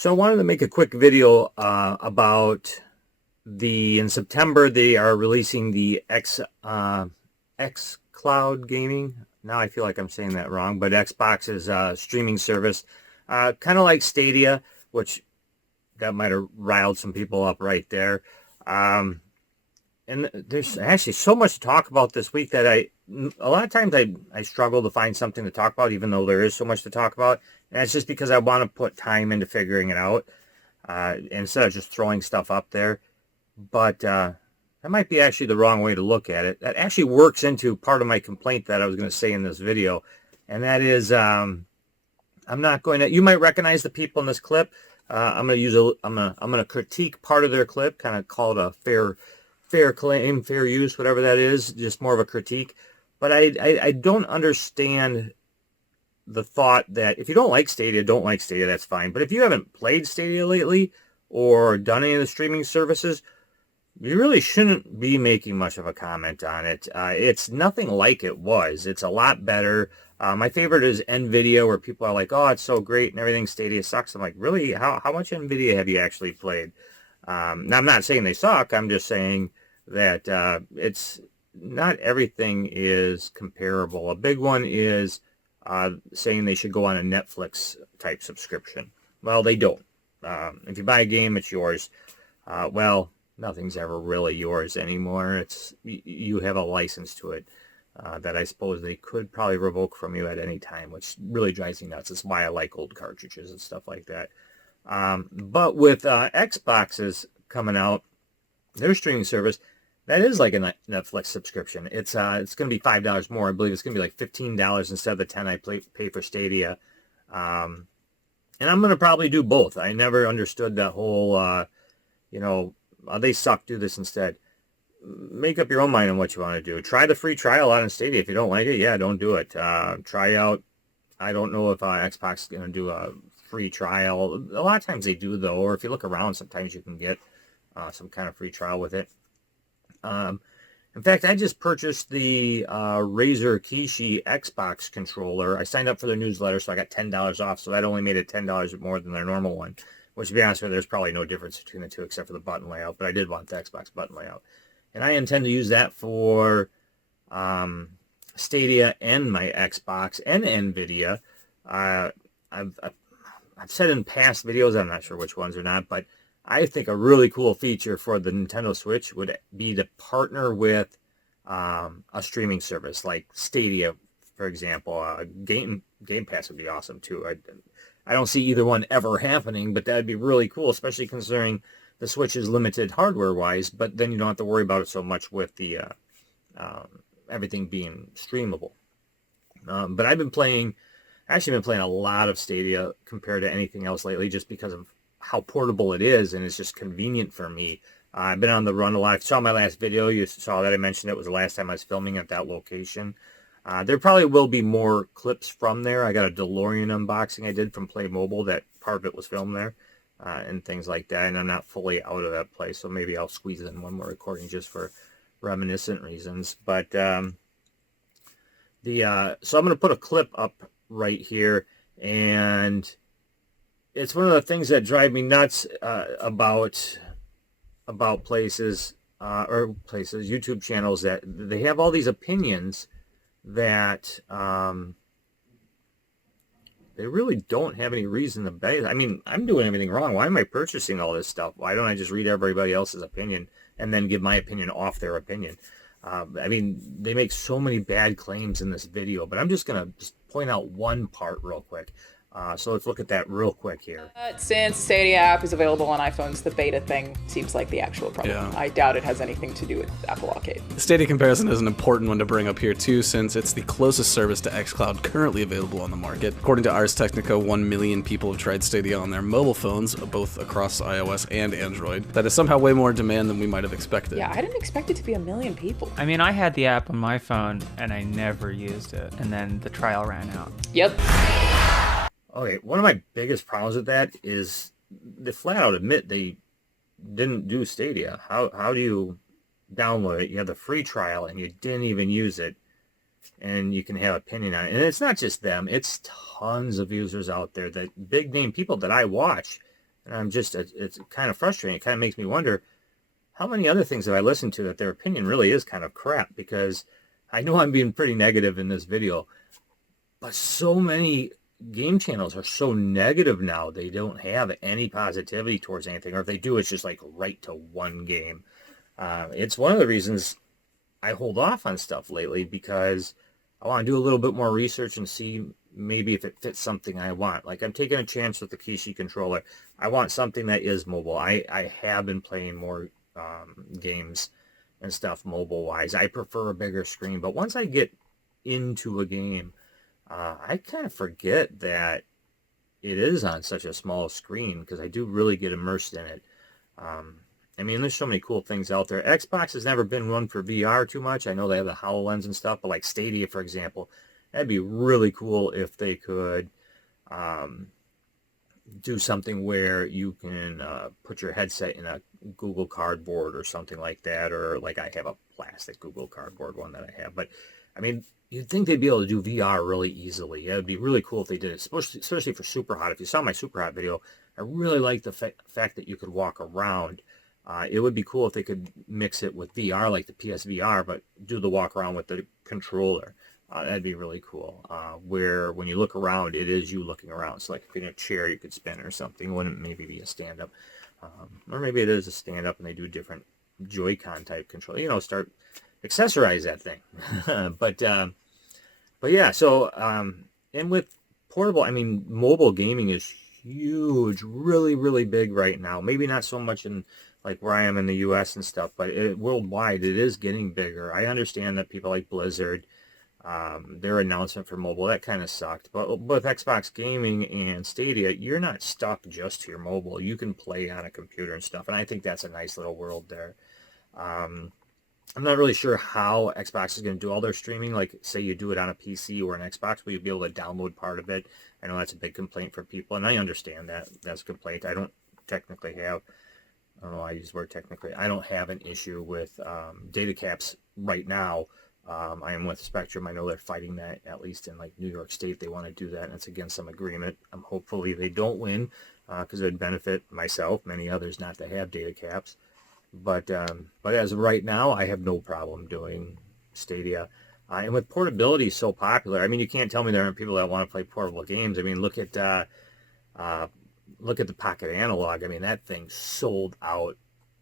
So I wanted to make a quick video about in September they are releasing the X Cloud Gaming. Now I feel like I'm saying that wrong, but Xbox's streaming service, kind of like Stadia, which that might have riled some people up right there. And there's actually so much to talk about this week that a lot of times I struggle to find something to talk about, even though there is so much to talk about. And that's just because I want to put time into figuring it out instead of just throwing stuff up there. But that might be actually the wrong way to look at it. That actually works into part of my complaint that I was going to say in this video. And that is, I'm not going to, you might recognize the people in this clip. I'm going to critique part of their clip, kind of call it a fair claim, fair use, whatever that is, just more of a critique. But I don't understand the thought that if you don't like Stadia, that's fine. But if you haven't played Stadia lately or done any of the streaming services, you really shouldn't be making much of a comment on it. It's nothing like it was. It's a lot better. My favorite is NVIDIA, where people are like, oh, it's so great and everything. Stadia sucks. I'm like, really? How much NVIDIA have you actually played? Now, I'm not saying they suck. I'm just saying that it's not everything is comparable. A big one is saying they should go on a Netflix type subscription. Well, they don't. If you buy a game, it's yours. Well, nothing's ever really yours anymore. You have a license to it that I suppose they could probably revoke from you at any time, which really drives me nuts. That's why I like old cartridges and stuff like that. But with Xboxes coming out, their streaming service, that is like a Netflix subscription. It's going to be $5 more. I believe it's going to be like $15 instead of the $10 I pay for Stadia. And I'm going to probably do both. I never understood that whole, they suck, do this instead. Make up your own mind on what you want to do. Try the free trial out on Stadia. If you don't like it, yeah, don't do it. Try out, I don't know if Xbox is going to do a free trial. A lot of times they do, though, or if you look around, sometimes you can get some kind of free trial with it. In fact, I just purchased the Razer Kishi Xbox controller. I signed up for their newsletter, so I got $10 off, so that only made it $10 more than their normal one, which, to be honest with you, there's probably no difference between the two except for the button layout, but I did want the Xbox button layout. And I intend to use that for Stadia and my Xbox and NVIDIA. I've said in past videos, I'm not sure which ones or not, but I think a really cool feature for the Nintendo Switch would be to partner with a streaming service like Stadia, for example. Game Pass would be awesome too. I don't see either one ever happening, but that'd be really cool, especially considering the Switch is limited hardware-wise, but then you don't have to worry about it so much with the everything being streamable. But I've been playing a lot of Stadia compared to anything else lately, just because of how portable it is, and it's just convenient for me. I've been on the run a lot. If you saw my last video, you saw that I mentioned it was the last time I was filming at that location. There probably will be more clips from there. I got a DeLorean unboxing I did from Play Mobile. That part of it was filmed there, and things like that. And I'm not fully out of that place, so maybe I'll squeeze in one more recording just for reminiscent reasons. But so I'm going to put a clip up right here, and it's one of the things that drive me nuts about places, YouTube channels, that they have all these opinions that they really don't have any reason to base. I mean, I'm doing everything wrong. Why am I purchasing all this stuff? Why don't I just read everybody else's opinion and then give my opinion off their opinion? I mean, they make so many bad claims in this video, but I'm just going to point out one part real quick. So let's look at that real quick here. Since Stadia app is available on iPhones, the beta thing seems like the actual problem. Yeah. I doubt it has anything to do with Apple Arcade. The Stadia comparison is an important one to bring up here too, since it's the closest service to xCloud currently available on the market. According to Ars Technica, 1 million people have tried Stadia on their mobile phones, both across iOS and Android. That is somehow way more demand than we might have expected. Yeah, I didn't expect it to be 1 million people. I mean, I had the app on my phone and I never used it, and then the trial ran out. Yep. Okay, one of my biggest problems with that is they flat out admit they didn't do Stadia. How do you download it? You have the free trial and you didn't even use it, and you can have opinion on it. And it's not just them. It's tons of users out there, that big name people that I watch, And it's kind of frustrating. It kind of makes me wonder, how many other things have I listened to that their opinion really is kind of crap? Because I know I'm being pretty negative in this video, but so many game channels are so negative now. They don't have any positivity towards anything, or if they do, it's just like right to one game. It's one of the reasons I hold off on stuff lately, because I want to do a little bit more research and see maybe if it fits something I want. Like, I'm taking a chance with the Kishi controller. I want something that is mobile. I have been playing more games and stuff mobile wise. I prefer a bigger screen, but once I get into a game, I kind of forget that it is on such a small screen, because I do really get immersed in it. I mean, there's so many cool things out there. Xbox has never been one for VR too much. I know they have the HoloLens and stuff, but like Stadia, for example, that'd be really cool if they could do something where you can put your headset in a Google Cardboard or something like that, or like I have a plastic Google Cardboard one that I have. But I mean, you'd think they'd be able to do VR really easily. It would be really cool if they did it, especially for Superhot. If you saw my Superhot video, I really like the fact that you could walk around. It would be cool if they could mix it with VR, like the PSVR, but do the walk around with the controller. That'd be really cool. Where when you look around, it is you looking around. So like if you're in a chair, you could spin or something. It wouldn't maybe be a stand-up. Or maybe it is a stand-up and they do different Joy-Con type control. You know, start accessorize that thing. But yeah, so, and with portable, I mean, mobile gaming is huge, really, really big right now. Maybe not so much in like where I am in the US and stuff, but worldwide it is getting bigger. I understand that people like Blizzard, their announcement for mobile, that kind of sucked. But with Xbox Gaming and Stadia, you're not stuck just to your mobile. You can play on a computer and stuff, and I think that's a nice little world there. I'm not really sure how Xbox is going to do all their streaming. Like, say you do it on a PC or an Xbox, will you be able to download part of it? I know that's a big complaint for people, and I understand that. That's a complaint. I don't technically have, I don't know why I use the word technically. I don't have an issue with data caps right now. I am with Spectrum. I know they're fighting that, at least in like New York State. They want to do that, and it's against some agreement. Hopefully they don't win, because it would benefit myself, many others, not to have data caps. But as of right now, I have no problem doing Stadia. And with portability so popular, I mean, you can't tell me there aren't people that want to play portable games. I mean, look at the Pocket Analog. I mean, that thing sold out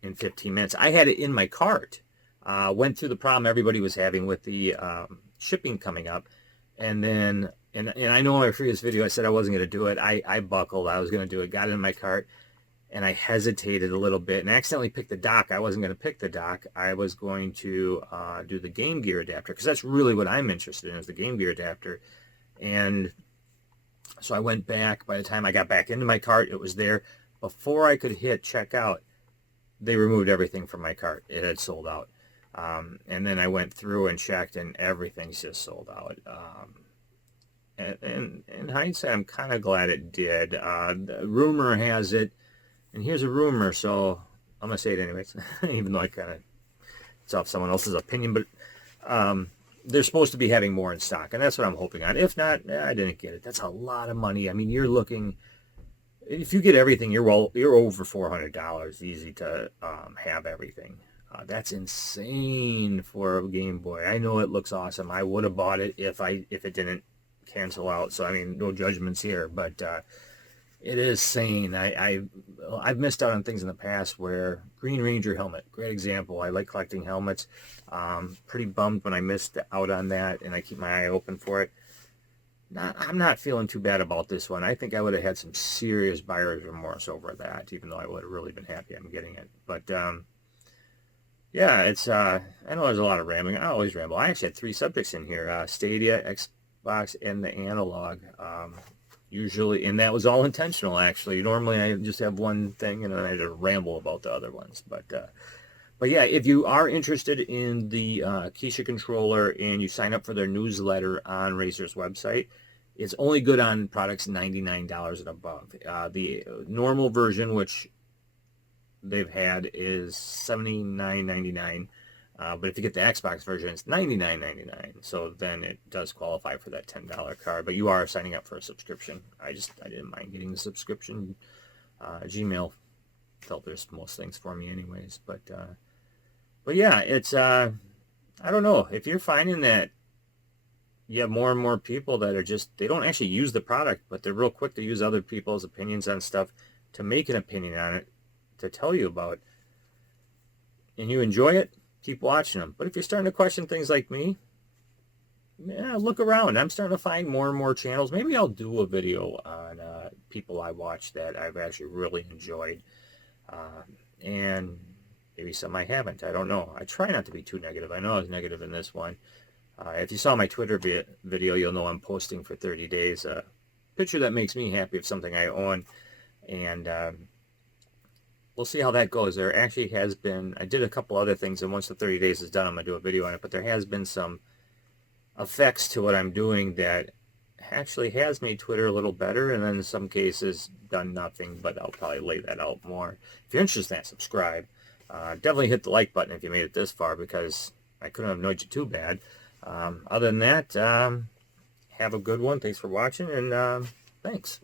in 15 minutes. I had it in my cart. Went through the problem everybody was having with the shipping coming up, and then and I know in my previous video I said I wasn't going to do it. I buckled. I was going to do it. Got it in my cart. And I hesitated a little bit and accidentally picked the dock. I wasn't going to pick the dock. I was going to do the Game Gear adapter, because that's really what I'm interested in, is the Game Gear adapter. And so I went back. By the time I got back into my cart, it was there. Before I could hit checkout, they removed everything from my cart. It had sold out. And then I went through and checked, and everything's just sold out. And in hindsight, I'm kind of glad it did. The rumor has it, and here's a rumor, so I'm going to say it anyways, even though it's off someone else's opinion, but they're supposed to be having more in stock, and that's what I'm hoping on. If not, I didn't get it. That's a lot of money. I mean, you're looking, if you get everything, you're over $400 easy to have everything. That's insane for a Game Boy. I know it looks awesome. I would have bought it if it didn't cancel out, so I mean, no judgments here, but it is insane. I've missed out on things in the past, where Green Ranger helmet, great example. I like collecting helmets. Pretty bummed when I missed out on that, and I keep my eye open for it. I'm not feeling too bad about this one. I think I would have had some serious buyer's remorse over that, even though I would have really been happy I'm getting it. But yeah, it's I know there's a lot of rambling. I always ramble. I actually had 3 subjects in here: Stadia, Xbox, and the Analog. Usually, and that was all intentional, actually. Normally I just have one thing and then I just ramble about the other ones. But yeah, if you are interested in the Keisha controller and you sign up for their newsletter on Razer's website, it's only good on products $99 and above. The normal version, which they've had, is $79.99. But if you get the Xbox version, it's $99.99. So then it does qualify for that $10 card. But you are signing up for a subscription. I didn't mind getting the subscription Gmail filters most things for me anyways. But yeah, it's, I don't know. If you're finding that you have more and more people that are just, they don't actually use the product, but they're real quick to use other people's opinions on stuff to make an opinion on it, to tell you about, and you enjoy it, keep watching them. But if you're starting to question things like me, yeah, look around. I'm starting to find more and more channels. Maybe I'll do a video on people I watch that I've actually really enjoyed, and maybe some I haven't. I don't know. I try not to be too negative. I know I was negative in this one. If you saw my Twitter video, you'll know I'm posting for 30 days a picture that makes me happy of something I own. And we'll see how that goes. There actually has been, I did a couple other things, and once the 30 days is done, I'm going to do a video on it. But there has been some effects to what I'm doing that actually has made Twitter a little better, and then in some cases done nothing, but I'll probably lay that out more. If you're interested in that, subscribe. Definitely hit the like button if you made it this far, because I couldn't have annoyed you too bad. Other than that, have a good one. Thanks for watching, and thanks.